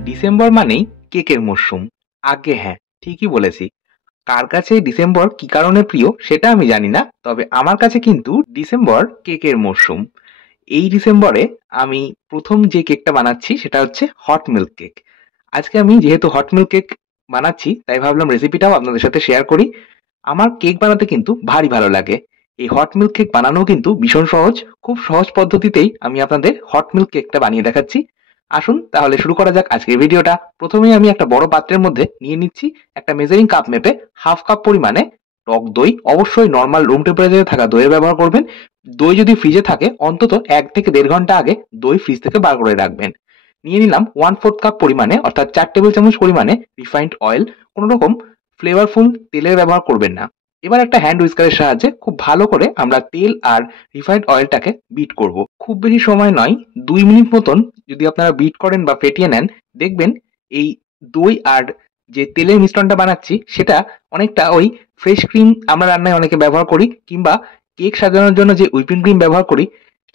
December মানেই কেকের মরশুম। আজ্ঞে হ্যাঁ, ঠিকই বলেছি। কার কাছে ডিসেম্বর কি কারণে প্রিয় সেটা আমি জানি না। তবে আমার কাছে কিন্তু ডিসেম্বর কেকের মরশুম। এই ডিসেম্বরে আমি ১ম যে কেকটা বানাচ্ছি সেটা হচ্ছে হট মিল্ক কেক। আজকে আমি যেহেতু হট মিল্ক কেক বানাচ্ছি তাই ভাবলাম রেসিপিটাও আপনাদের সাথে শেয়ার করি। আমার কেক বানাতে কিন্তু ভারী ভালো লাগে। এই হট মিল্ক কেক বানানোও কিন্তু ভীষণ সহজ। খুব সহজ পদ্ধতিতেই আমি আপনাদের হট মিল্ক কেকটা বানিয়ে দেখাচ্ছি। আসুন তাহলে শুরু করা যাক আজকের ভিডিওটা। ১ম এই আমি একটা বড় পাত্রের মধ্যে নিয়ে নিচ্ছি একটা মেজারিং কাপ মেপে 1/2 কাপ পরিমাণে টক দই। অবশ্যই নরমাল রুম টেম্পারেচারে থাকা দইয়ের ব্যবহার করবেন। দই যদি ফ্রিজে থাকে অন্তত ১ থেকে ১.৫ ঘন্টা আগে দই ফ্রিজ থেকে বার করে রাখবেন। নিয়ে নিলাম 1/4 কাপ পরিমাণে অর্থাৎ ৪ টেবিল চামচ পরিমাণে রিফাইন্ড অয়েল। কোনো রকম ফ্লেভারফুল তেলের ব্যবহার করবেন না। এবার একটা হ্যান্ড হুইস্কারের সাহায্যে খুব ভালো করে আমরা তেল আর রিফাইন্ড অয়েলটাকে বিট করব। খুব বেশি সময় নয়, ২ মিনিট মতন যদি আপনারা বিট করেন বা ফেটিয়ে নেন, দেখবেন এই দই আর যে তেলের মিশ্রণটা বানাচ্ছি সেটা অনেকটা ওই ফ্রেশ ক্রিম আমরা রান্নায় অনেকে ব্যবহার করি, কিংবা কেক সাজানোর জন্য যে হুইপিং ক্রিম ব্যবহার করি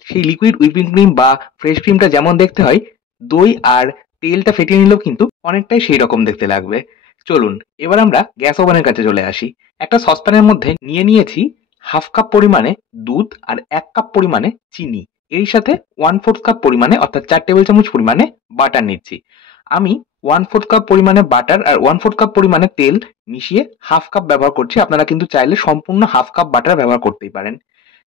সেই লিকুইড হুইপিং ক্রিম বা ফ্রেশ ক্রিমটা যেমন দেখতে হয়, দই আর তেলটা ফেটিয়ে নিলেও কিন্তু অনেকটাই সেই রকম দেখতে লাগবে। চলুন এবার আমরা গ্যাস ওভেনের কাছে চলে আসি। একটা সসপ্যানের মধ্যে নিয়ে নিয়েছি 1/2 কাপ পরিমাণে দুধ আর ১ কাপ পরিমাণে চিনি। এর সাথে 1/4 কাপ পরিমাণে অর্থাৎ ৪ টেবিল চামচ পরিমাণে বাটার নিচ্ছি। আমি 1/4 কাপ পরিমাণে বাটার আর 1/4 কাপ পরিমাণে তেল মিশিয়ে 1/2 কাপ ব্যবহার করছি। আপনারা কিন্তু চাইলে সম্পূর্ণ 1/2 কাপ বাটার ব্যবহার করতেই পারেন।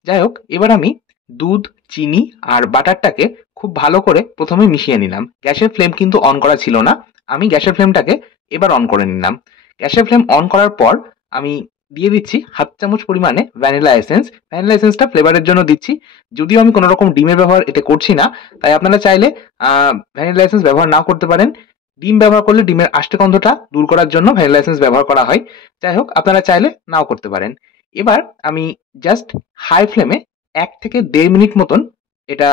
যাই হোক, এবার আমি দুধ, চিনি আর বাটারটাকে খুব ভালো করে ১ম এ মিশিয়ে নিলাম। গ্যাসের ফ্লেম কিন্তু অন করা ছিল না। আমি গ্যাসের ফ্লেমটাকে এবার অন করে নিলাম। গ্যাসের ফ্লেম অন করার পর আমি দিয়ে দিচ্ছি 1/2 চামচ পরিমাণে ভ্যানিলা এসেন্স। ভ্যানিলা এসেন্সটা ফ্লেভারের জন্য দিচ্ছি। যদিও আমি কোনো রকম ডিমের ব্যবহার এতে করছি না, তাই আপনারা চাইলে ভ্যানিলা এসেন্স ব্যবহার নাও করতে পারেন। ডিম ব্যবহার করলে ডিমের আষ্টে গন্ধটা দূর করার জন্য ভ্যানিলা এসেন্স ব্যবহার করা হয়। যাই হোক, আপনারা চাইলে নাও করতে পারেন। এবার আমি জাস্ট হাই ফ্লেমে ১ থেকে ১.৫ মিনিট মতন এটা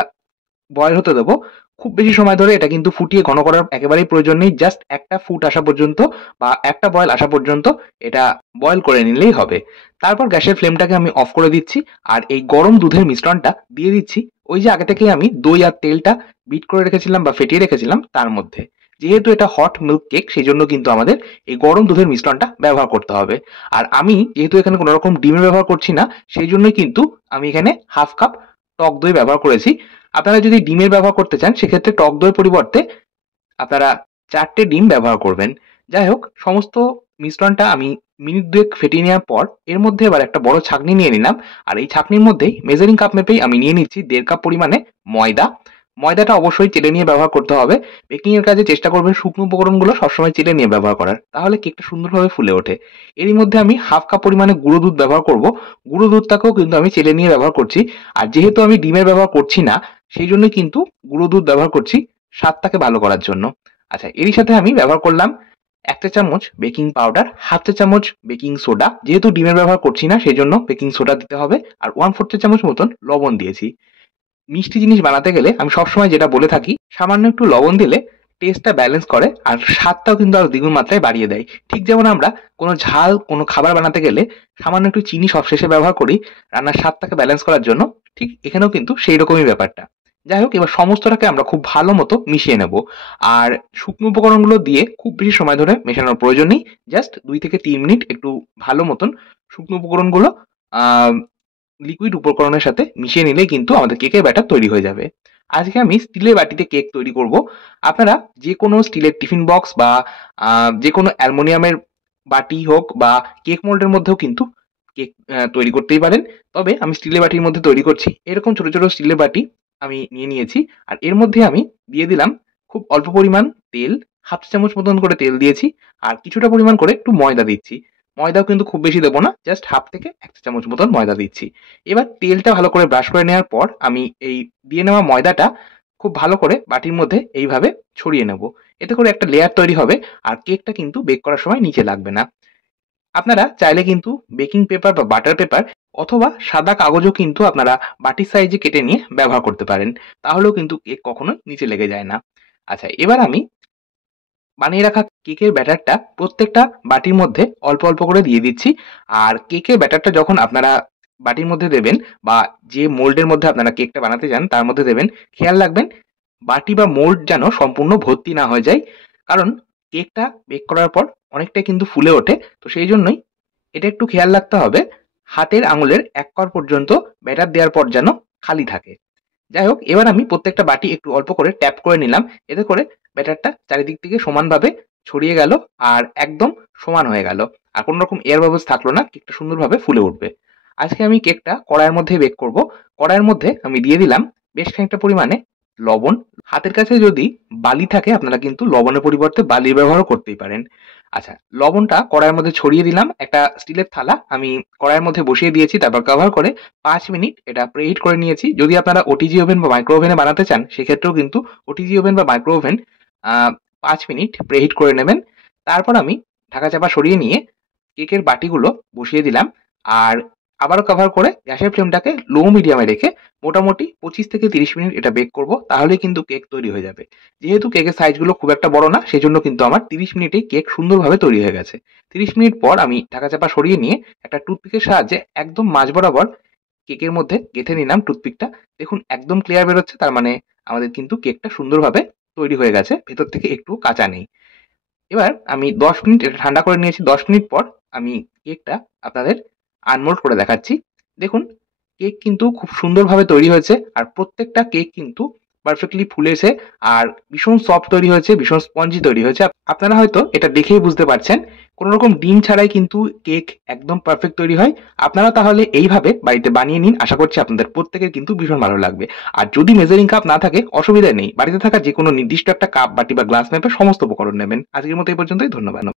বয়েল হতে দেবো। খুব বেশি সময় ধরে এটা কিন্তু ফুটিয়ে ঘন করার একেবারেই প্রয়োজন নেই। জাস্ট একটা ফুট আসা পর্যন্ত বা একটা বয়েল আসা পর্যন্ত এটা বয়েল করে নিলেই হবে। তারপর গ্যাসের ফ্লেমটাকে আমি অফ করে দিচ্ছি আর এই গরম দুধের মিশ্রণটা দিয়ে দিচ্ছি ওই যে আগে থেকেই আমি দই আর তেলটা বিট করে রেখেছিলাম বা ফেটিয়ে রেখেছিলাম তার মধ্যে। যেহেতু এটা হট মিল্ক কেক সেজন্য কিন্তু আমাদের এই গরম দুধের মিশ্রণটা ব্যবহার করতে হবে। আর আমি যেহেতু এখানে কোনো রকম ডিমের ব্যবহার করছি না, সেই জন্যই কিন্তু আমি এখানে 1/2 কাপ টক দই ব্যবহার করেছি। আপনারা যদি ডিমের ব্যবহার করতে চান সেক্ষেত্রে টক দইয়ের পরিবর্তে আপনারা ৪ টে ডিম ব্যবহার করবেন। যাই হোক, সমস্ত মিশ্রণটা আমি মিনিট ২ ফেটিয়ে নেওয়ার পর এর মধ্যে এবার একটা বড় ছাঁকনি নিয়ে নিলাম। আর এই ছাঁকনির মধ্যেই মেজারিং কাপ মেপেই আমি নিয়ে নিচ্ছি ১.৫ কাপ পরিমাণে ময়দা। ময়দাটা অবশ্যই চেলে নিয়ে ব্যবহার করতে হবে। বেকিং এর কাজে চেষ্টা করবেন শুকনো উপকরণগুলো সবসময় চেলে নিয়ে ব্যবহার করার। তাহলে কেকটা সুন্দরভাবে ফুলে ওঠে। এরই মধ্যে আমি 1/2 কাপ পরিমাণে গুঁড়ো দুধ ব্যবহার করব। গুঁড়ো দুধটাকেও কিন্তু আমি চেলে নিয়ে ব্যবহার করছি। আর যেহেতু আমি ডিমের ব্যবহার করছি না, সেইজন্যই কিন্তু গুঁড়ো দুধ ব্যবহার করছি স্বাদটাকে ভালো করার জন্য। আচ্ছা, এরই সাথে আমি ব্যবহার করলাম ১ চা চামচ বেকিং পাউডার, 1/2 চা চামচ বেকিং সোডা। যেহেতু ডিমের ব্যবহার করছি না সেজন্য বেকিং সোডা দিতে হবে। আর 1/4 চা চামচ মতন লবণ দিয়েছি। মিষ্টি জিনিস বানাতে গেলে আমি সবসময় যেটা বলে থাকি, সামান্য একটু লবণ দিলে টেস্টটা ব্যালেন্স করে আর স্বাদটাও কিন্তু আরো দ্বিগুণ মাত্রায় বাড়িয়ে দেয়। ঠিক যেমন আমরা কোনো ঝাল কোনো খাবার বানাতে গেলে সামান্য একটু চিনি সবশেষে ব্যবহার করি রান্নার স্বাদটাকে ব্যালেন্স করার জন্য, ঠিক এখানেও কিন্তু সেই রকমই ব্যাপারটা। যাই হোক, এবার সমস্তটাকে আমরা খুব ভালো মতো মিশিয়ে নেব। আর শুকনো উপকরণগুলো দিয়ে খুব বেশি সময় ধরে মেশানোর প্রয়োজন নেই। জাস্ট ২ থেকে ৩ মিনিট একটু ভালো মতন শুকনো উপকরণগুলো আহ লিকুইড উপকরণের সাথে মিশিয়ে নিলেই কিন্তু আমাদের কেকের ব্যাটার তৈরি হয়ে যাবে। আজকে আমি স্টিলের বাটিতে কেক তৈরি করব। আপনারা যেকোনো স্টিলের টিফিন বক্স বা যেকোনো অ্যালুমিনিয়ামের বাটি হোক বা কেক মোল্ডের মধ্যেও কিন্তু কেক তৈরি করতেই পারেন। তবে আমি স্টিলের বাটির মধ্যে তৈরি করছি। এরকম ছোট, ছোট স্টিলের বাটি আমি নিয়ে নিয়েছি। আর এর মধ্যে আমি দিয়ে দিলাম খুব অল্প পরিমাণ তেল, 1/2 চা চামচ মতন করে তেল দিয়েছি। আর কিছুটা পরিমাণ করে একটু ময়দা দিচ্ছি। ময়দাও কিন্তু খুব বেশি দেব না। জাস্ট 1/2 থেকে ১ চা চামচ মতন ময়দা দিচ্ছি। এবার তেলটা ভালো করে ব্রাশ করে নেওয়ার পর আমি এই দিয়ে নেওয়া ময়দাটা খুব ভালো করে বাটির মধ্যে এইভাবে ছড়িয়ে নেব। এতে করে একটা লেয়ার তৈরি হবে আর কেকটা কিন্তু বেক করার সময় নিচে লাগবে না। আপনারা চাইলে কিন্তু বেকিং পেপার বা বাটার পেপার অথবা সাদা কাগজও কিন্তু আপনারা বাটির সাইজে কেটে নিয়ে ব্যবহার করতে পারেন। তাহলেও কিন্তু কেক কখনোই নিচে লেগে যায় না। আচ্ছা, এবার আমি বানিয়ে রাখা কেকের ব্যাটারটা প্রত্যেকটা বাটির মধ্যে অল্প অল্প করে দিয়ে দিচ্ছি। আর কেকের ব্যাটারটা যখন আপনারা বাটির মধ্যে দেবেন বা যে মোল্ডের মধ্যে আপনারা কেকটা বানাতে চান তার মধ্যে দেবেন, খেয়াল রাখবেন বাটি বা মোল্ড যেন সম্পূর্ণ ভর্তি না হয়ে যায়। কারণ কেকটা বেক করার পর অনেকটাই কিন্তু ফুলে ওঠে। তো সেই জন্যই এটা একটু খেয়াল রাখতে হবে হাতের আঙুলের ১ কর পর্যন্ত ব্যাটার দেওয়ার পর যেন খালি থাকে। যাই হোক, এবার আমি প্রত্যেকটা বাটি একটু অল্প করে ট্যাপ করে নিলাম। এতে করে ব্যাটারটা চারিদিক থেকে সমানভাবে ছড়িয়ে গেল আর একদম সমান হয়ে গেল। আর কোনো রকম এয়ার বাবলস থাকলো না, কেকটা সুন্দরভাবে ফুলে উঠবে। আজকে আমি কেকটা কড়াইয়ের মধ্যে বেক করব। কড়াইয়ের মধ্যে আমি দিয়ে দিলাম বেশ খানিকটা পরিমাণে লবণ। হাতের কাছে যদি বালি থাকে আপনারা কিন্তু লবণের পরিবর্তে বালির ব্যবহারও করতেই পারেন। আচ্ছা, লবণটা কড়াইয়ের মধ্যে ছড়িয়ে দিলাম। একটা স্টিলের থালা আমি কড়াইয়ের মধ্যে বসিয়ে দিয়েছি, তারপর কভার করে ৫ মিনিট এটা প্রিহিট করে নিয়েছি। যদি আপনারা ওটিজি ওভেন বা মাইক্রো ওভেনে বানাতে চান সেক্ষেত্রেও কিন্তু ওটিজি ওভেন বা মাইক্রো ওভেন ৫ মিনিট প্রিহিট করে নেবেন। তারপর আমি ঢাকা চাপা সরিয়ে নিয়ে কেকের বাটিগুলো বসিয়ে দিলাম আর আবারও কভার করে গ্যাসের ফ্লেমটাকে লো মিডিয়ামে রেখে মোটামুটি ২৫ থেকে ৩০ মিনিট এটা বেক করব, তাহলেই কিন্তু কেক তৈরি হয়ে যাবে। যেহেতু কেকের সাইজগুলো খুব একটা বড় না, সেজন্য কিন্তু আমার ৩০ মিনিটেই কেক সুন্দরভাবে তৈরি হয়ে গেছে। ৩০ মিনিট পর আমি ঢাকা চাপা সরিয়ে নিয়ে একটা টুথপিকের সাহায্যে একদম মাঝ বরাবর কেকের মধ্যে গেঁথে নিলাম টুথপিকটা। দেখুন একদম ক্লিয়ার বেরোচ্ছে, তার মানে আমাদের কিন্তু কেকটা সুন্দরভাবে তৈরি হয়ে গেছে, ভেতর থেকে একটু কাঁচা নেই। এবার আমি ১০ মিনিট এটা ঠান্ডা করে নিয়েছি। ১০ মিনিট পর আমি কেকটা আপনাদের আনমোল্ড করে দেখাচ্ছি। দেখুন কেক কিন্তু খুব সুন্দরভাবে তৈরি হয়েছে আর প্রত্যেকটা কেক কিন্তু পারফেক্টলি ফুলেছে আর ভীষণ সফট তৈরি হয়েছে, ভীষণ স্পঞ্জি তৈরি হয়েছে। আপনারা হয়তো এটা দেখেই বুঝতে পারছেন কোনো রকম ডিম ছাড়াই কিন্তু কেক একদম পারফেক্ট তৈরি হয়। আপনারা তাহলে এইভাবে বাড়িতে বানিয়ে নিন, আশা করছি আপনাদের প্রত্যেকের কিন্তু ভীষণ ভালো লাগবে। আর যদি মেজারিং কাপ না থাকে অসুবিধা নেই, বাড়িতে থাকা যে কোনো নির্দিষ্ট একটা কাপ, বাটি বা গ্লাস মেপে সমস্ত উপকরণ নেবেন। আজকের মতো এই পর্যন্তই, ধন্যবাদ।